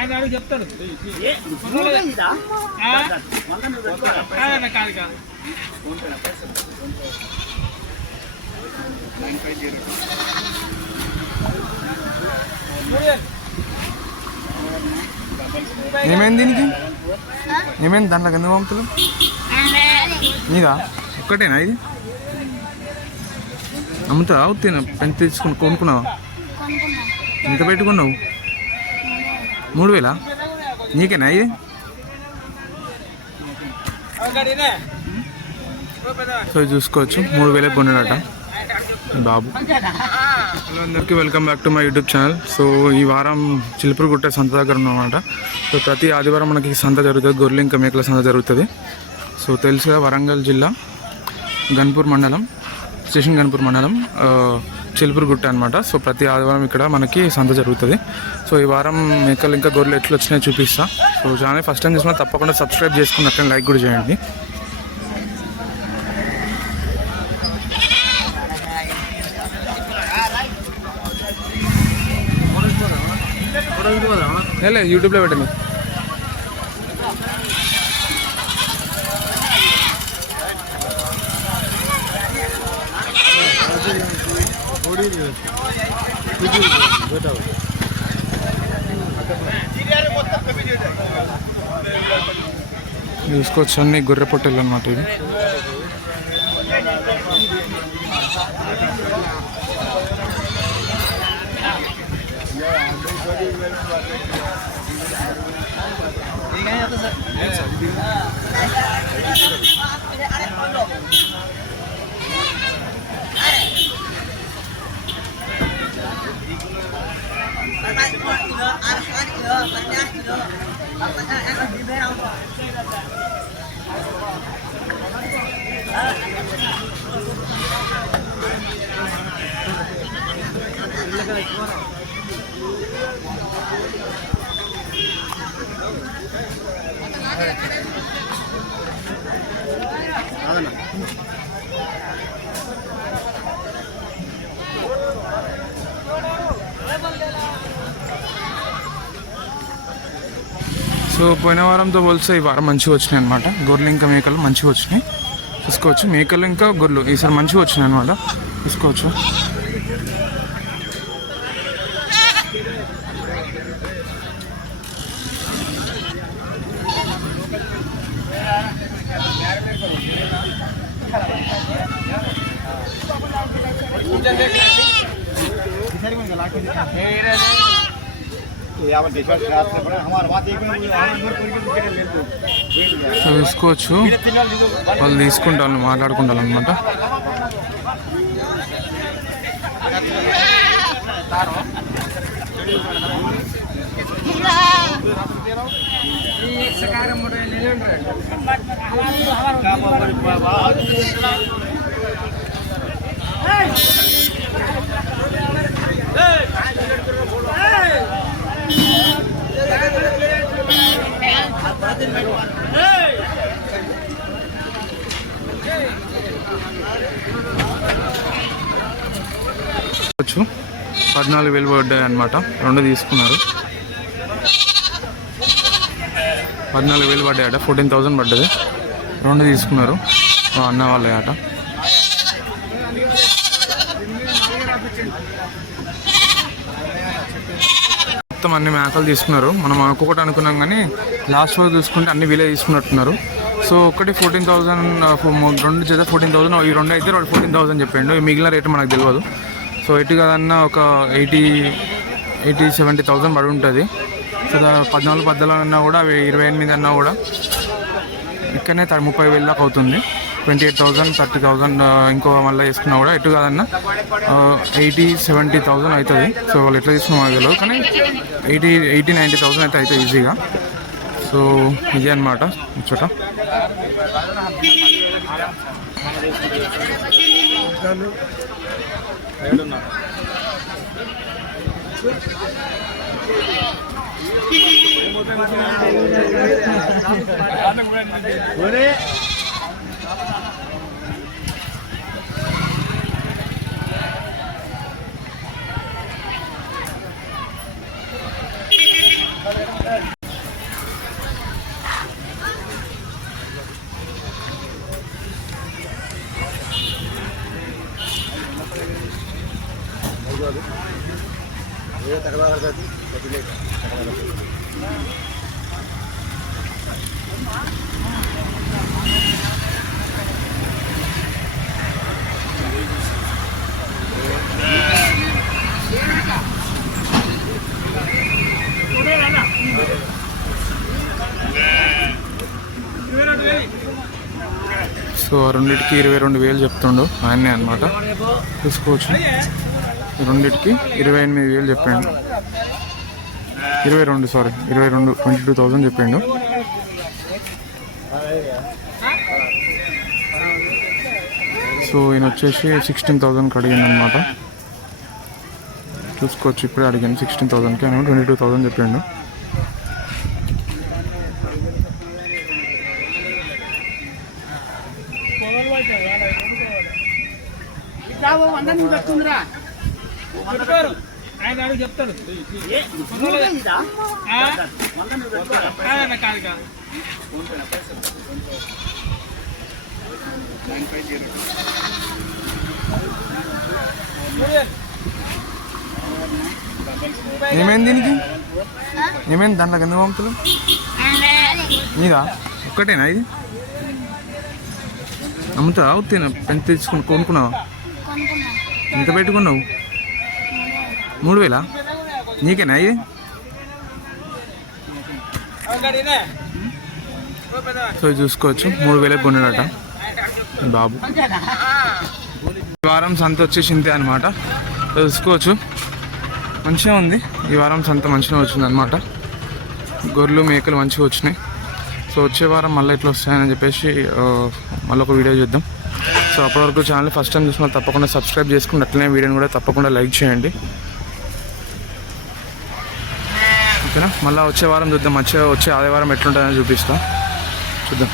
ఆయన అడిగి చెప్తాడు. ఏమైంది దీనికి? ఏమైంది దాంట్లో ఎందుకు పంపులు? నీదా ఒక్కటేనా ఇది? అమ్ముతావా? అవుతాను పెంత తీసుకుని కొనుక్కున్నావా? ఎంత పెట్టుకున్నావు? 3000? నీకేనా ఇది? సో చూసుకోవచ్చు 3000 కొన్నాడట బాబు. హలో అందరికీ, welcome back to my YouTube channel. So ఈ వారం చిలుపురుగుట్ట సంత దగ్గర ఉన్నమాట. సో ప్రతి ఆదివారం మనకి సంత జరుగుతుంది, గొర్రెలు ఇంకా మేకల సంత జరుగుతుంది. సో తెలుసుగా, వరంగల్ జిల్లా గన్పూర్ మండలం, స్టేషన్ గన్పూర్ మండలం, చిలుపురుగుట్ట అనమాట. సో ప్రతి ఆదివారం ఇక్కడ మనకి సంత జరుగుతుంది. సో ఈ వారం మేకలు ఇంకా గొర్రెలు ఎట్లా వచ్చినాయో చూపిస్తా. సో ఛానల్ ఫస్ట్ టైం చూసినా తప్పకుండా సబ్స్క్రైబ్ చేసుకుని అట్లా లైక్ కూడా చేయండి. లేదు యూట్యూబ్లో పెట్టండి. చూసుకోవచ్చు అన్ని గొర్రె పొట్టెలు అన్నమాట. ఇది సో పోయిన వారంతో పోలిస్తే ఈ వారం మంచిగా వచ్చినాయి అనమాట. గొర్రెలు ఇంకా మేకలు మంచిగా వచ్చినాయి చూసుకోవచ్చు. మేకలు ఇంకా గొర్రెలు ఈసారి మంచిగా వచ్చినాయి అనమాట చూసుకోవచ్చు. చూసుకోవచ్చు వాళ్ళు తీసుకుంటారు, మాట్లాడుకుంటారు అనమాట. వచ్చు 14,000 పడ్డాయి అనమాట. 2 తీసుకున్నారు. 14,000 పడ్డాయట. 14,000 పడ్డది. 2 తీసుకున్నారు అన్న వాళ్ళ ఆట. మొత్తం అన్ని మేకలు తీసుకున్నారు. మనం ఒక్కొక్కటి అనుకున్నాం కానీ లాస్ట్ రోజు చూసుకుంటే అన్ని వీలే తీసుకున్నట్టున్నారు. సో ఒకటి 14,000, 2 చేత 14,000. ఈ 2 అయితే 14,000 చెప్పిండు. మిగిలిన రేటు మనకు తెలియదు. సో ఎటు కదన్నా ఒక 80-70,000 పడి ఉంటుంది. సో 14,000 అన్నా కూడా 28 అన్నా కూడా ఇక్కడనే 30,000 దాకా అవుతుంది. 28,000, 30,000 ఇంకో మళ్ళీ వేసుకున్నా కూడా ఎటు కాదన్నా 80-70,000 అవుతుంది. సో వాళ్ళు ఎట్లా తీసుకున్నా మాకు తెలియదు కానీ 80-90,000 అయితే అవుతుంది ఈజీగా. సో ఇదే అనమాట ముచ్చట. సో రెండింటికి 22,000 చెప్తుండు ఆయనే అనమాట. చూసుకోవచ్చు, రెండింటికి 28,000 చెప్పిండు. 22,000 చెప్పిండు. సో ఈయన వచ్చేసి 16,000కి అడిగింది అనమాట. చూసుకోవచ్చు, ఇప్పుడే అడిగాను 16,000కి, ఆయన 22,000 చెప్పిండు. చెప్తాడు ఏమైంది దీనికి? ఏమైంది దాంట్లో ఎందుకు పంపులు? నీదా ఒక్కటేనా ఇది? అమ్ముతా అవుతాయినా పెంత తీసుకుని కొనుక్కున్నావా? ఎంత పెట్టుకున్నావు? 3,000? నీకేనా ఇది? సో చూసుకోవచ్చు, 3,000కి కొన్నాడట బాబు. ఈ వారం సంత వచ్చేసి ఇంతే అనమాట. చూసుకోవచ్చు, మంచిగా ఉంది. ఈ వారం సంత మంచిగా వచ్చింది అనమాట. గొర్రెలు మేకలు మంచిగా వచ్చినాయి. సో వచ్చే వారం మళ్ళీ ఇట్లా వస్తాయని చెప్పేసి మళ్ళీ ఒక వీడియో చూద్దాం. సో అప్పటివరకు ఛానల్ ఫస్ట్ టైం చూసిన తప్పకుండా సబ్స్క్రైబ్ చేసుకుని అట్లనే వీడియోని కూడా తప్పకుండా లైక్ చేయండి, ఓకేనా? మళ్ళీ వచ్చే వారం చూద్దాం. వచ్చే ఆదివారం ఎట్లుంటుందని చూపిస్తాం, చూద్దాం.